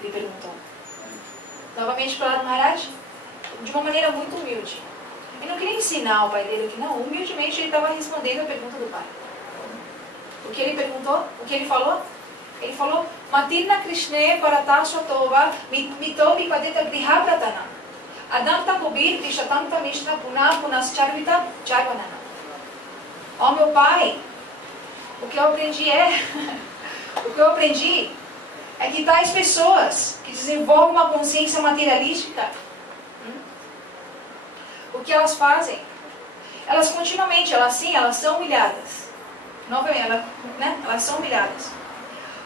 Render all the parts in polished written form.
Ele perguntou. Novamente para Maharaj, de uma maneira muito humilde. Ele não queria ensinar o pai dele aqui, não. Humildemente ele estava respondendo a pergunta do pai. O que ele perguntou? O que ele falou? Ele falou, Matirna Krishne Parata Swatova Mitobi Padeta Grihapratana Adanta Gobir Vishatanta Mishna Puna Punascharvita Jarvanana. Ó meu pai, o que eu aprendi é que tais pessoas que desenvolvem uma consciência materialística, o que elas fazem? Elas continuamente, elas são humilhadas. Novamente, elas são humilhadas.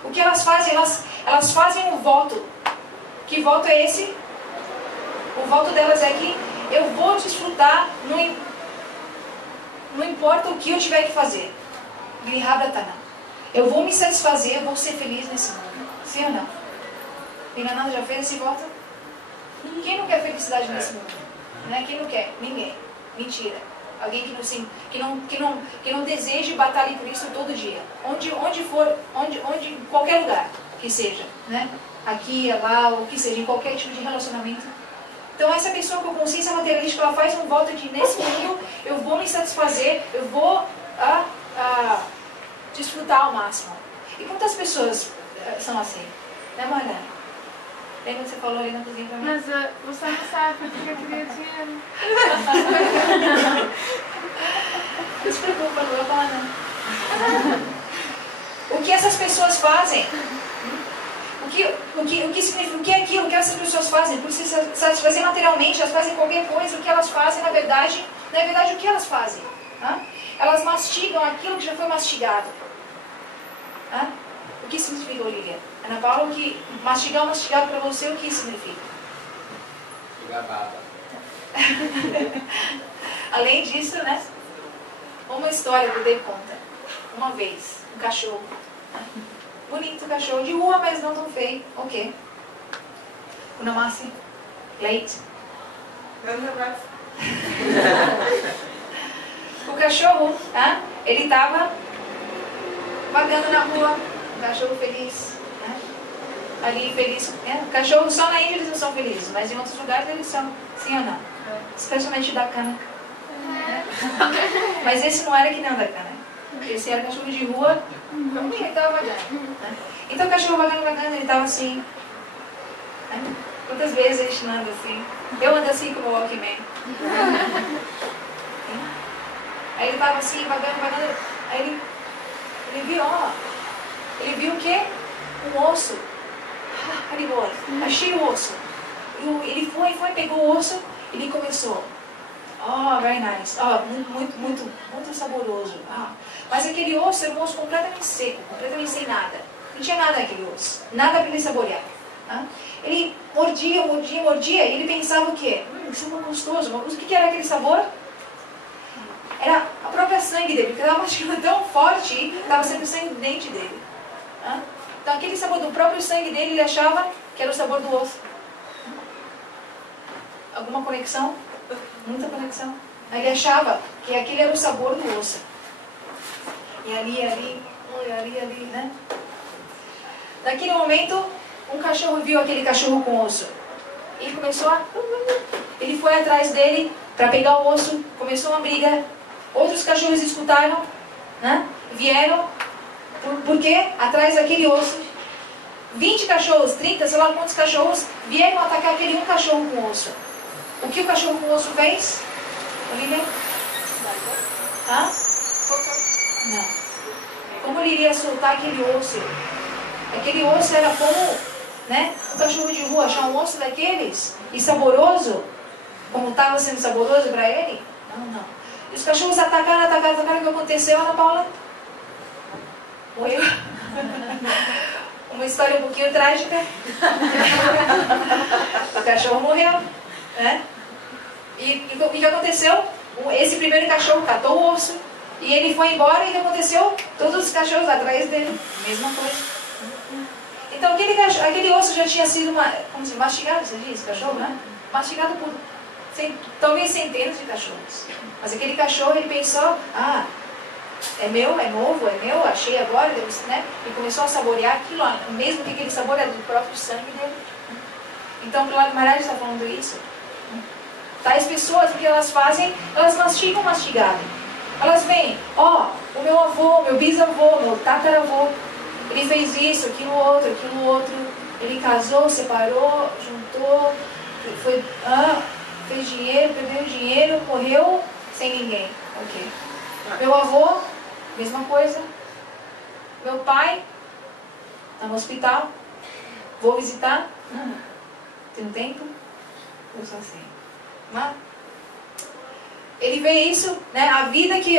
O que elas fazem? Elas fazem um voto. Que voto é esse? O voto delas é que eu vou desfrutar, não importa o que eu tiver que fazer. Grihabratana. Eu vou me satisfazer, eu vou ser feliz nesse mundo. Sim ou não? Vinananda já fez esse voto? Quem não quer felicidade nesse mundo? Né? Quem não quer? Ninguém. Mentira. Alguém que não deseje batalhar por isso todo dia. Onde for, qualquer lugar que seja, né? Aqui, lá, ou que seja, em qualquer tipo de relacionamento. Então essa pessoa com consciência materialística, ela faz um voto de nesse mundo eu vou me satisfazer, eu vou desfrutar ao máximo. E quantas pessoas são assim? Né, Mariana? Lembra que você falou ali na cozinha pra mim? Mas você não sabe porque eu queria dinheiro. Não se preocupa, não vou falar não. O que essas pessoas fazem? O que é aquilo que essas pessoas fazem? Por se satisfazer materialmente, elas fazem qualquer coisa. O que elas fazem, na verdade, o que elas fazem? Elas mastigam aquilo que já foi mastigado. O que significa, Olivia? Ana Paula, o que mastigado para você, o que significa? Pegar baba. Além disso, né? Uma história que eu dei conta. Uma vez, um cachorro. Bonito cachorro, de rua, mas não tão feio. Ok. Kunamasi. Leite. O cachorro, ele estava vagando na rua. Um cachorro feliz. Ali feliz. Cachorro só na Índia eles não são felizes, mas em outros lugares eles são. Sim ou não? Especialmente o da cana. Mas esse não era que nem o da cana. Esse era cachorro de rua. Ele estava vagando. Então o cachorro vagando, ele estava assim. Quantas vezes a gente anda assim? Eu ando assim como o Walkman. Aí ele estava assim, vagando. Aí ele viu o quê? Um osso. Haribol, achei o osso. Ele foi, pegou o osso e ele começou. Oh, very nice. Oh, muito saboroso. Mas aquele osso era um osso completamente seco, completamente sem nada. Não tinha nada naquele osso. Nada para ele saborear. Ele mordia e ele pensava o quê? Sabor gostoso. O que era aquele sabor? Era a própria sangue dele, porque estava mastigando tão forte e estava sendo sangue do dente dele. Então aquele sabor do próprio sangue dele, ele achava que era o sabor do osso. Alguma conexão? Muita conexão. Ele achava que aquele era o sabor do osso. E ali, né? Naquele momento, um cachorro viu aquele cachorro com osso. Ele ele foi atrás dele para pegar o osso, começou uma briga. Outros cachorros escutaram, né? Vieram, porque atrás daquele osso, 20 cachorros, 30, sei lá quantos cachorros, vieram atacar aquele um cachorro com osso. O que o cachorro com osso fez? Olivia? Não. Como ele iria soltar aquele osso? Aquele osso era como, né? Um cachorro de rua achar um osso daqueles e saboroso, como estava sendo saboroso para ele? Não. E os cachorros atacaram. O que aconteceu, Ana Paula? Morreu. Uma história um pouquinho trágica. O cachorro morreu, né? E o que aconteceu? Esse primeiro cachorro catou o osso e ele foi embora. E o que aconteceu? Todos os cachorros atrás dele, mesma coisa. Então aquele osso já tinha sido mastigado, você diz, cachorro, né? Mastigado por talvez centenas de cachorros. Mas aquele cachorro, ele pensou, é meu, é novo, é meu, achei agora, né? E começou a saborear aquilo, mesmo que aquele sabor é do próprio sangue dele. Então, Prahlad Maharaj está falando isso. Tais pessoas, o que elas fazem? Elas mastigam mastigado. Elas veem, ó, o meu avô, meu bisavô, meu tataravô, ele fez isso, aquilo outro. Ele casou, separou, juntou, foi, fez dinheiro, perdeu dinheiro, morreu sem ninguém. Ok. Meu avô, mesma coisa. Meu pai, está no hospital, vou visitar. Tem um tempo? Eu só sei. Mas ele vê isso, né? A vida que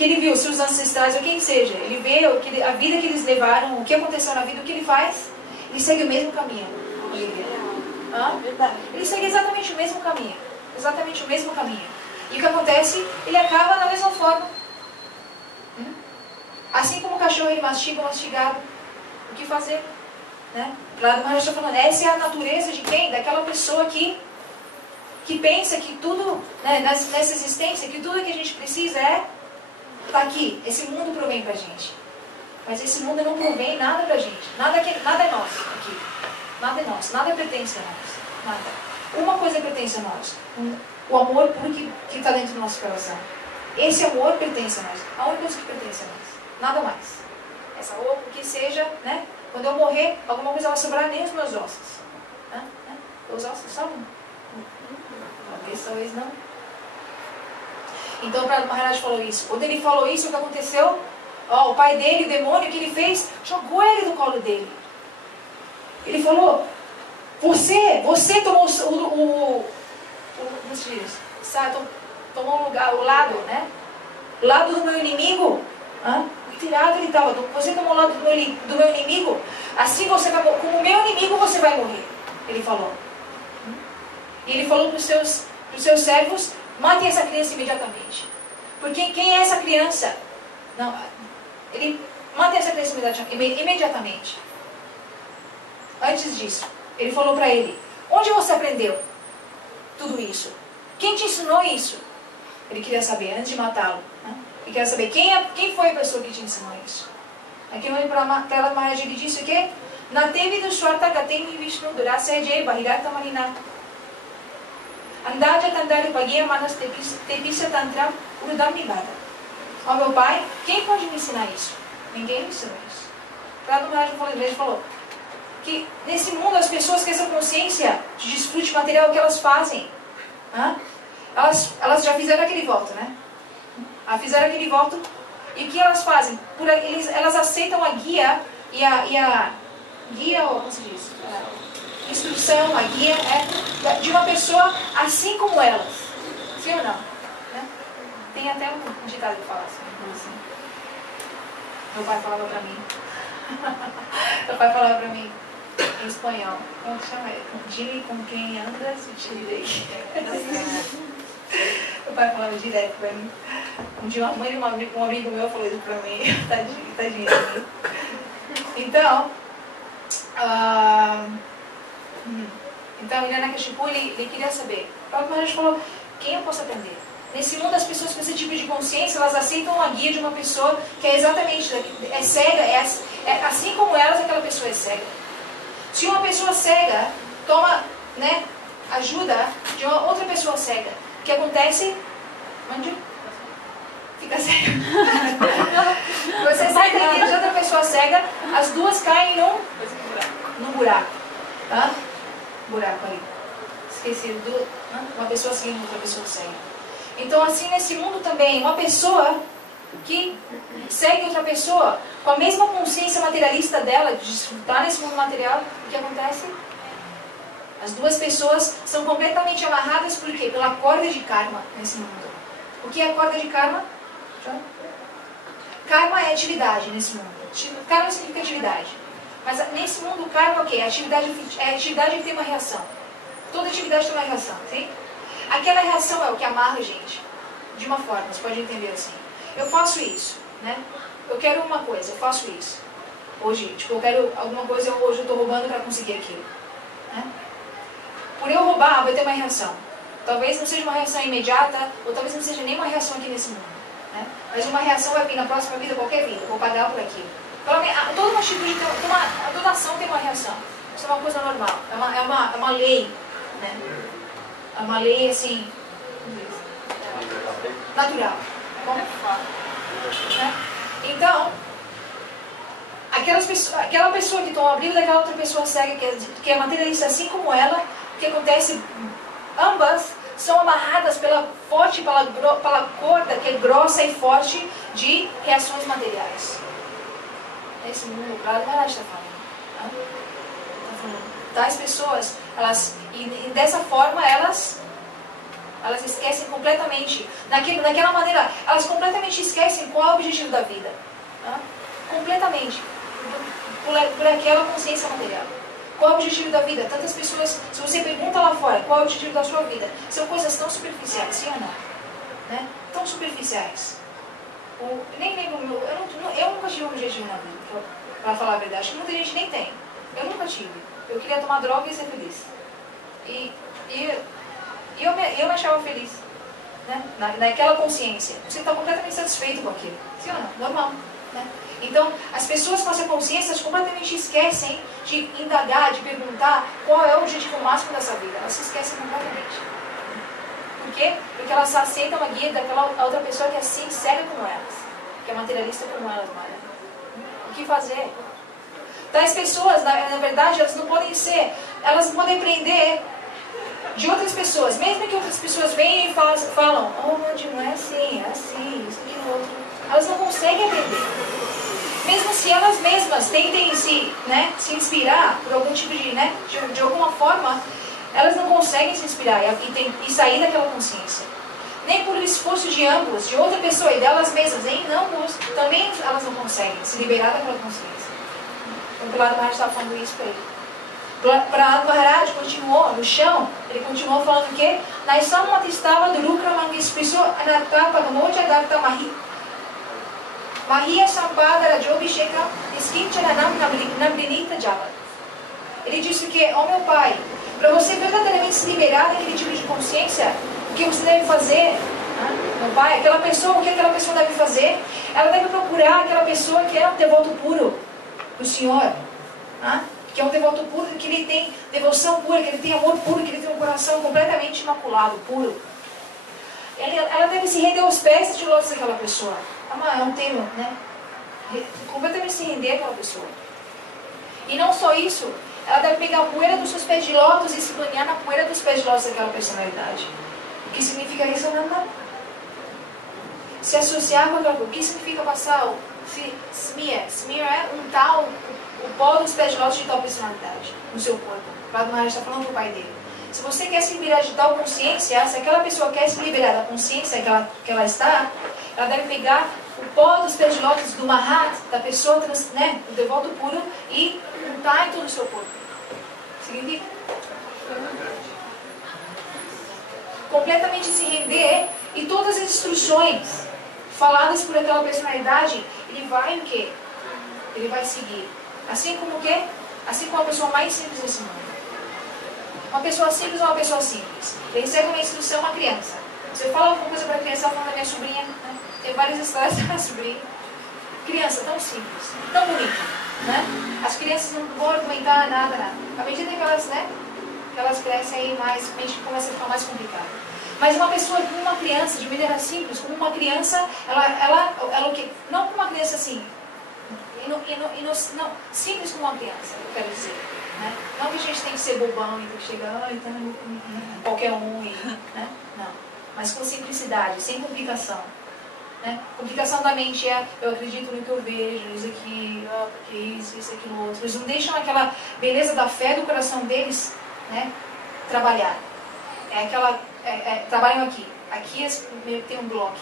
ele viu, seus ancestrais, ou quem seja, ele vê a vida que eles levaram, o que aconteceu na vida, o que ele faz, ele segue o mesmo caminho. Ele segue exatamente o mesmo caminho. Exatamente o mesmo caminho. E o que acontece? Ele acaba da mesma forma. Assim como o cachorro ele mastiga o mastigado, o que fazer? Né? Prahlad Maharaj está falando, essa é a natureza de quem? Daquela pessoa que pensa que tudo, né, nessa existência, que tudo que a gente precisa está aqui. Esse mundo provém para a gente. Mas esse mundo não provém nada para a gente. Nada é nosso aqui. Nada é nosso. Nada pertence a nós. Nada. Uma coisa pertence a nós. O amor puro que está dentro do nosso coração. Esse amor pertence a nós. A única coisa que pertence a nós. Nada mais. Essa roupa, o que seja, né? Quando eu morrer, alguma coisa vai sobrar, nem os meus ossos. Os ossos sobram. Talvez não. Então o Prahlad Maharaj falou isso. Quando ele falou isso, o que aconteceu? O pai dele, o demônio, o que ele fez? Jogou ele no colo dele. Ele falou, você tomou como se diz? Tomou o lado, né? O lado do meu inimigo. Muito irado ele estava. Você tomou o lado do meu inimigo. Assim você vai morrer. Como meu inimigo você vai morrer. Ele falou. E ele falou para os seus servos, matem essa criança imediatamente. Porque quem é essa criança? Não, ele matem essa criança imediatamente. Antes disso, ele falou para ele, onde você aprendeu tudo isso? Quem te ensinou isso? Ele queria saber, antes de matá-lo. Ele queria saber quem foi a pessoa que te ensinou isso. Aqui no Prahlad Maharaj ele disse o quê? Natevidu Swarta Gatemi Vishnu Durasejay Bahirata Marina. Andaja Tandari Pagia Manas Tepisa Tantra Urudam Nivada. Ó meu pai, quem pode me ensinar isso? Ninguém me ensinou isso. Prahlad Maharaj falou que nesse mundo as pessoas com essa consciência de desfrute material, o que elas fazem? Elas já fizeram aquele voto, né? Fizeram aquele voto e o que elas fazem? Elas aceitam a guia e a guia, ou como se diz? Instrução, a guia de uma pessoa assim como elas. Sim ou não? Né? Tem até um ditado que fala assim. Meu pai falava pra mim. Meu pai falava pra mim em espanhol. Como que chama? Dime com quem andas e te direi. Meu pai falava direto pra mim. Um dia uma mãe de um amigo meu falou isso pra mim. Tadinho de mim. Então, Hiranyakashipu, ele queria saber. O Prahlad Maharaj falou, quem eu posso aprender? Nesse mundo, as pessoas com esse tipo de consciência, elas aceitam a guia de uma pessoa que é exatamente, é cega, assim como elas, aquela pessoa é cega. Se uma pessoa cega toma, né, ajuda de uma outra pessoa cega, o que acontece? Fica cega. Você sai da guia de outra pessoa cega, as duas caem num buraco. Buraco ali. Esqueci, uma pessoa seguindo outra pessoa cega. Então assim nesse mundo também, uma pessoa que segue outra pessoa com a mesma consciência materialista dela, de desfrutar nesse mundo material, o que acontece? As duas pessoas são completamente amarradas por quê? Pela corda de karma nesse mundo. O que é a corda de karma? Karma é atividade nesse mundo. Karma significa atividade. Mas nesse mundo o karma é o quê? É atividade que tem uma reação. Toda atividade tem uma reação, sim? Aquela reação é o que amarra a gente. De uma forma, você pode entender assim. Eu faço isso, né? Eu quero uma coisa, eu faço isso. Hoje, eu quero alguma coisa, hoje eu estou roubando para conseguir aquilo. Né? Por eu roubar, vai ter uma reação. Talvez não seja uma reação imediata, ou talvez não seja nem uma reação aqui nesse mundo. Né? Mas uma reação vai vir na próxima vida, qualquer vida, vou pagar por aquilo. Toda uma atitude, toda ação tem uma reação. Isso é uma coisa normal, é uma lei. Né? É uma lei assim, natural. Bom? Né? Então, aquela pessoa que toma a briga daquela outra pessoa cega, que é materialista assim como ela, o que acontece? Ambas são amarradas pela corda que é grossa e forte de reações materiais. Esse mundo, claro, não está falando. Tais pessoas, e dessa forma, elas esquecem completamente, daquela maneira, elas completamente esquecem qual é o objetivo da vida. Tá? Completamente. Por aquela consciência material. Qual é o objetivo da vida? Tantas pessoas, se você pergunta lá fora, qual é o objetivo da sua vida? São coisas tão superficiais, sim ou não? Né? Tão superficiais. Nem lembro, eu nunca tive um objetivo na vida, para falar a verdade. Acho que muita gente nem tem. Eu nunca tive. Eu queria tomar droga e ser feliz. E eu me achava feliz. Né? Naquela consciência. Você está completamente satisfeito com aquilo. Sim ou não? Normal. Né? Então, as pessoas com essa consciência completamente esquecem de indagar, de perguntar qual é o objetivo máximo dessa vida. Elas se esquecem completamente. Por quê? Porque elas aceitam a guia daquela outra pessoa que é assim, cega como elas. Que é materialista como elas, Mara. O que fazer? Tais pessoas, na verdade, elas não podem ser, elas não podem aprender de outras pessoas. Mesmo que outras pessoas venham e falam, oh, Mandy, não é assim, isso, aquilo, outro. Elas não conseguem aprender. Mesmo se elas mesmas tentem se inspirar por algum tipo de alguma forma, elas não conseguem se inspirar e sair daquela consciência. Nem por esforço de ambos, de outra pessoa e delas mesmas, também elas não conseguem se liberar daquela consciência. Então, o Prahlad Maharaj estava falando isso para ele. Prahlad Maharaj continuou no chão, ele continuou falando que Naisam Matistava Durukra Mangispiso Anarta Pagamoja Darta Mahia Sampada Rajobhisheka Iskincharanam Nambrinita Java. Ele disse que, ó meu pai, para você verdadeiramente se liberar daquele tipo de consciência, o que você deve fazer, meu pai, o que aquela pessoa deve fazer? Ela deve procurar aquela pessoa que é um devoto puro do Senhor, que é um devoto puro, que ele tem devoção pura, que ele tem amor puro, que ele tem um coração completamente imaculado, puro. Ela deve se render aos pés de lótus daquela pessoa. É um termo, completamente se render àquela pessoa. E não só isso, ela deve pegar a poeira dos seus pés de lótus e se banhar na poeira dos pés de lótus daquela personalidade. O que significa isso? Se associar com aquela coisa. O que significa passar smear? Smear é untar o pó dos pés de lótus de tal personalidade no seu corpo. O Prahlad Maharaj está falando para o pai dele. Se você quer se liberar de tal consciência, se aquela pessoa quer se liberar da consciência que ela está, ela deve pegar o pó dos pés de lótus do Mahat, da pessoa, do devoto puro, e untar em todo o seu corpo. Significa? Completamente se render, e todas as instruções faladas por aquela personalidade, ele vai o quê? Ele vai seguir. Assim como o quê? Assim como a pessoa mais simples desse mundo. Uma pessoa simples é uma pessoa simples. Ele recebe uma instrução, uma criança. Você fala alguma coisa para a criança, falando da minha sobrinha, tem várias histórias da minha sobrinha. Criança tão simples, tão bonita, As crianças não vão argumentar nada. À medida que elas crescem aí mais, a mente começa a ficar mais complicada. Mas uma pessoa, como uma criança, de maneira simples, como uma criança, ela o quê? Não como uma criança assim, não, simples como uma criança, eu quero dizer. Não que a gente tem que ser bobão e tem que chegar qualquer um, não. Mas com simplicidade, sem complicação. Complicação da mente é, eu acredito no que eu vejo, isso aqui, porque isso, aquilo, outro. Eles não deixam aquela beleza da fé do coração deles trabalhar. Trabalham aqui. Aqui tem um bloco.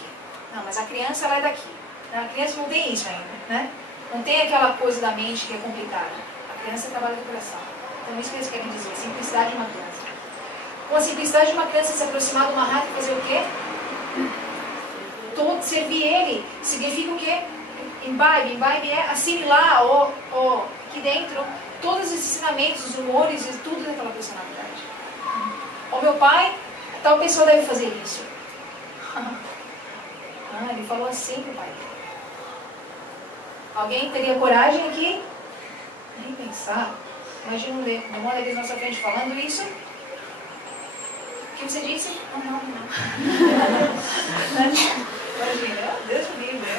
Não, mas a criança, ela é daqui. A criança não tem isso ainda, Não tem aquela coisa da mente que é complicada. A criança trabalha do coração. Então, isso que eles querem dizer, simplicidade de uma criança. Com a simplicidade de uma criança se aproximar do Mahat e fazer o quê? Servir ele significa o quê? Imbibe é assimilar aqui dentro todos os ensinamentos, os humores e tudo daquela personalidade. Meu pai, tal pessoa deve fazer isso. Ele falou assim pro pai dele. Alguém teria coragem aqui? Nem pensar. Imagina um demônio aqui na nossa frente falando isso. O que você disse? Não. Imagina, Deus me livre.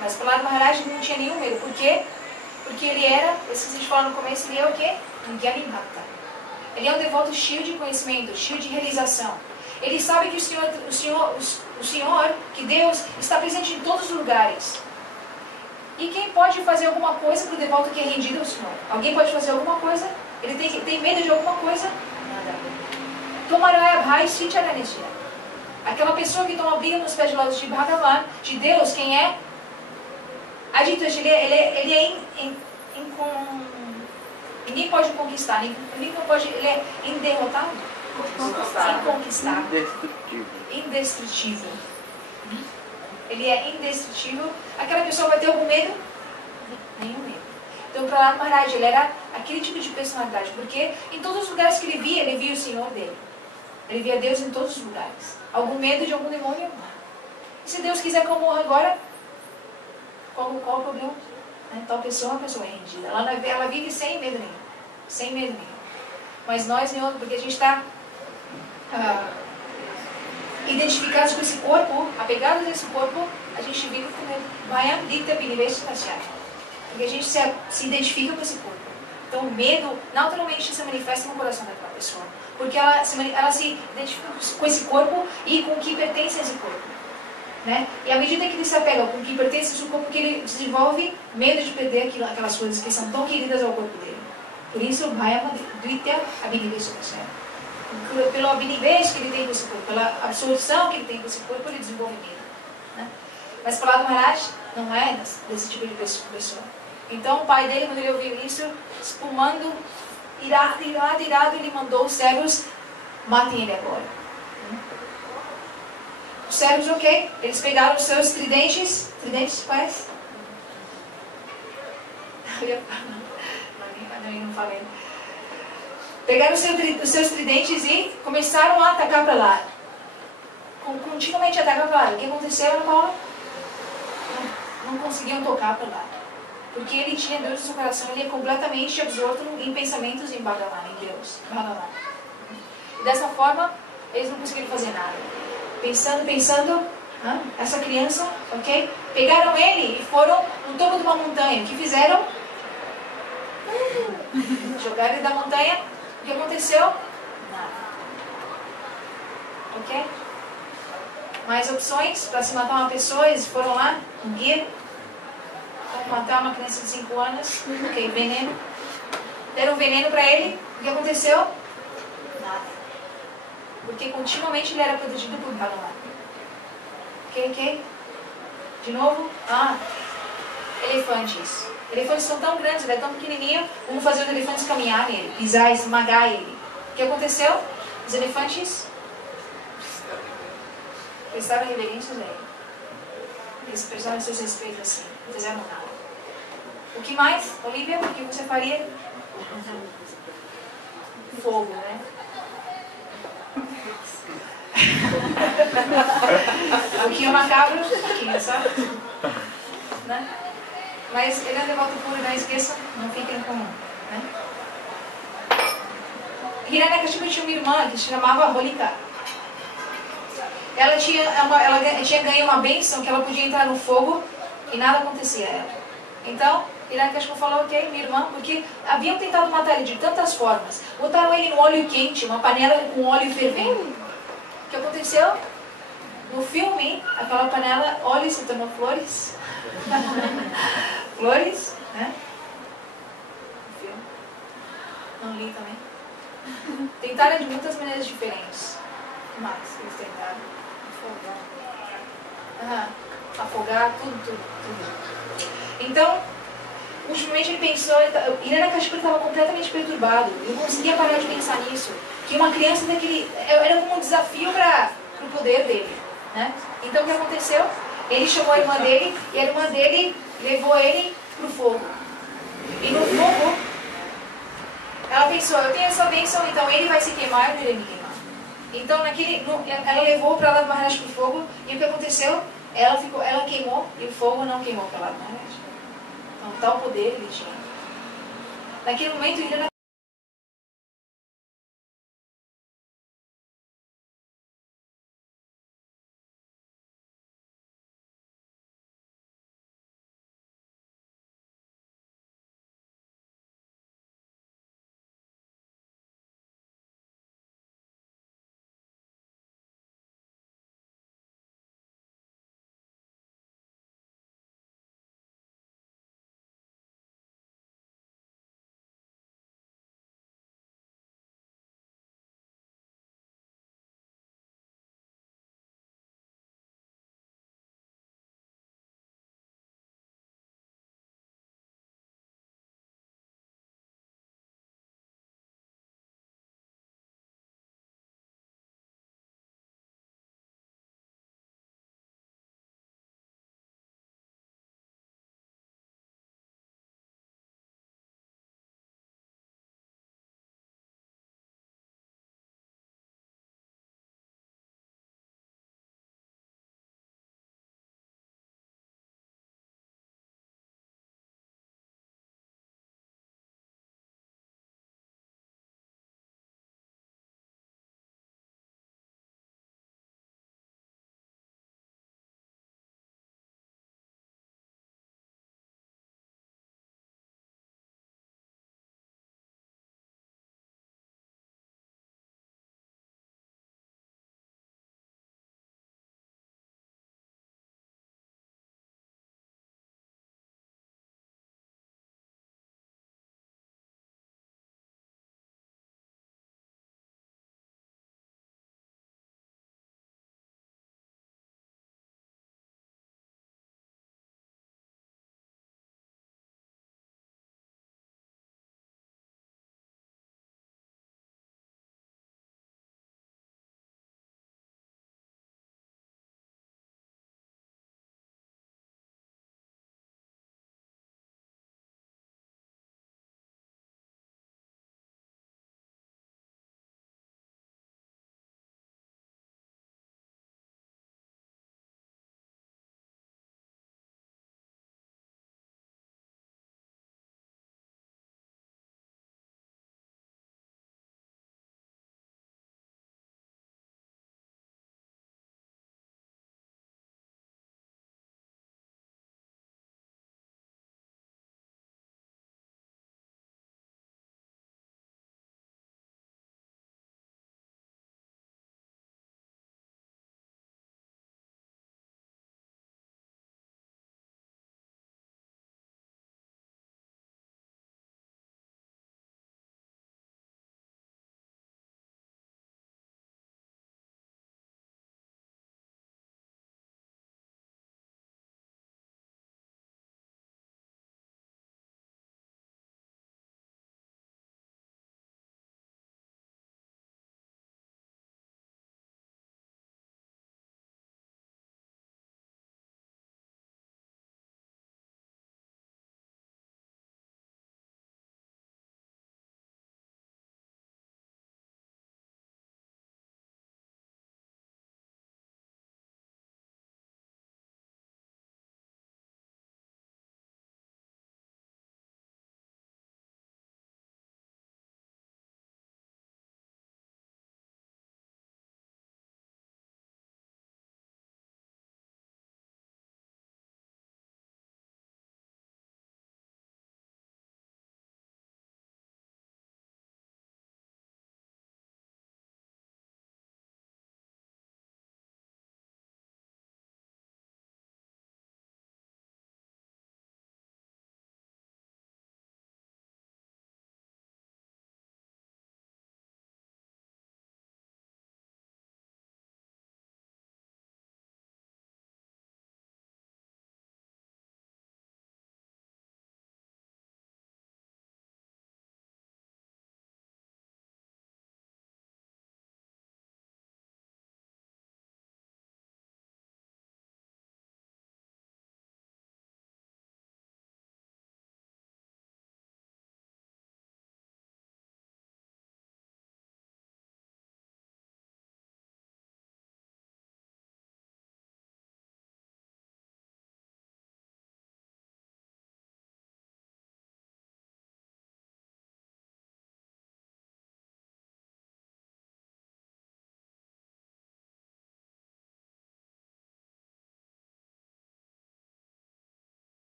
Mas Prahlad Maharaj não tinha nenhum medo. Por quê? Porque ele era, isso que a gente falou no começo, ele é o quê? Um Gyani Bhakta. Ele é um devoto cheio de conhecimento, cheio de realização. Ele sabe que o Senhor, que Deus, está presente em todos os lugares. E quem pode fazer alguma coisa para o devoto que é rendido ao Senhor? Alguém pode fazer alguma coisa? Ele tem medo de alguma coisa? Nada. Tomaraya Bhai Sicharaneshya. Aquela pessoa que toma briga nos pés de lado de Bhagavan, de Deus, quem é? Aditash, ele é ninguém pode conquistar, ninguém pode, ele é inderrotável, inconquistável, indestrutível. Ele é indestrutível. Aquela pessoa vai ter algum medo? Nenhum medo. Então, Prahlad Maharaj, ele era aquele tipo de personalidade, porque em todos os lugares que ele via o Senhor dele. Ele via Deus em todos os lugares. Algum medo de algum demônio? E se Deus quiser que eu morra agora, qual o problema? Tal pessoa é uma pessoa rendida. Ela vive sem medo nenhum. Sem medo nenhum. Mas nós, porque a gente está identificados com esse corpo, apegados a esse corpo, a gente vive com medo. Bhayam Dikta Binivesh Tashyat. Porque a gente se identifica com esse corpo. Então o medo naturalmente se manifesta no coração daquela pessoa. Porque ela se identifica com esse corpo e com o que pertence a esse corpo. Né? E à medida que ele se apega com o que pertence a esse corpo, que ele desenvolve medo de perder aquelas coisas que são tão queridas ao corpo dele. Por isso, Bhayam Dikta Binivesh Tashyat. Pelo abinivesh que ele tem com esse corpo, pela absorção que ele tem com esse corpo, ele desenvolve medo. Né? Mas Prahlad Maharaj não é desse tipo de pessoa. Então o pai dele, quando ele ouviu isso, espumando, irado, ele mandou os servos, matem ele agora. Os servos, ok, eles pegaram os seus tridentes quais? Não falei. Pegaram os seus tridentes e começaram a atacar para lá. Continuamente atacar para lá. O que aconteceu, Ana Paula? Não conseguiam tocar para lá. Porque ele tinha Deus no seu coração, ele é completamente absorto em pensamentos em Bhagavan, em Deus. Bhagavan. E dessa forma, eles não conseguiram fazer nada. Pensando, essa criança, ok? Pegaram ele e foram no topo de uma montanha. O que fizeram? Jogaram ele da montanha. O que aconteceu? Nada. Ok? Mais opções para se matar uma pessoa, eles foram lá, um guia. Como matar uma criança de 5 anos. Ok, veneno. Deram veneno para ele. O que aconteceu? Nada. Porque continuamente ele era protegido por Bhagavan. Ok? De novo? Elefantes. Elefantes são tão grandes, ele é tão pequenininho, vamos fazer os elefantes caminhar nele, pisar, esmagar ele. O que aconteceu? Os elefantes prestaram reverências a ele. Eles prestaram seus respeitos assim, não fizeram nada. O que mais, Olivia? O que você faria? Fogo, né? Um pouquinho macabro, um pouquinho, sabe? Né? Mas ele é devoto puro, não esqueçam, não fiquem com... Né? Hiranyakashipu tinha uma irmã que se chamava Holika. Ela tinha ganho uma bênção que ela podia entrar no fogo e nada acontecia a ela. Então, Hiranyakashipu falou, ok, minha irmã, porque haviam tentado matar ele de tantas formas. Botaram ele no óleo quente, uma panela com óleo fervendo. O que aconteceu? No filme, aquela panela, óleo se tornou flores. Flores, né? No filme. Não li também. Tentaram de muitas maneiras diferentes. O que mais eles tentaram? Afogar, tudo. Então, ultimamente ele pensou, Hiranyakashipu estava completamente perturbado. Ele não conseguia parar de pensar nisso. Que uma criança daquele... Era como um desafio para o poder dele. Né? Então o que aconteceu? Ele chamou a irmã dele e a irmã dele levou ele para o fogo. E no fogo, ela pensou, eu tenho essa bênção, então ele vai se queimar e eu irei me queimar. Então, ela levou para lá de Maharaj para o fogo, e o que aconteceu? Ela queimou, e o fogo não queimou para lá de Maharaj. Então, tal poder ele tinha. Naquele momento, ele